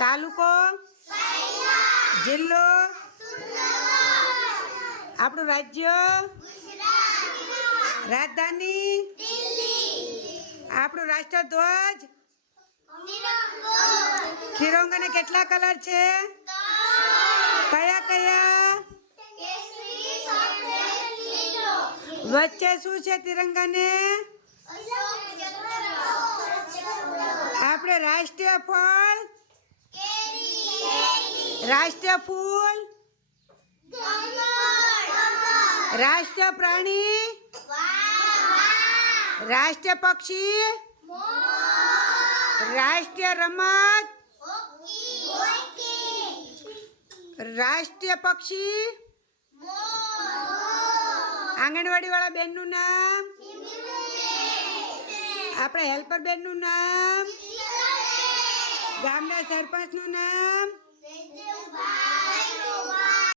તાલુકો? જિલ્લો? આપણું રાજ્ય? રાજધાની? આપણું રાષ્ટ્રધ્વજ? તિરંગાને કેટલા કલર છે? કયા કયા? વચ્ચે શું છે તિરંગાને? આપણે રાષ્ટ્રીય ફળ રાષ્ટ્રીય ફૂલ. રાષ્ટ્રીય પ્રાણી. રાષ્ટ્રીય પક્ષી. રાષ્ટ્રીય રમત. રાષ્ટ્રીય પક્ષી. આંગણવાડી વાળા બેનનું નામ. આપણે હેલ્પર બેનનું નામ. ગામના સરપંચનું નામ. Entendeu?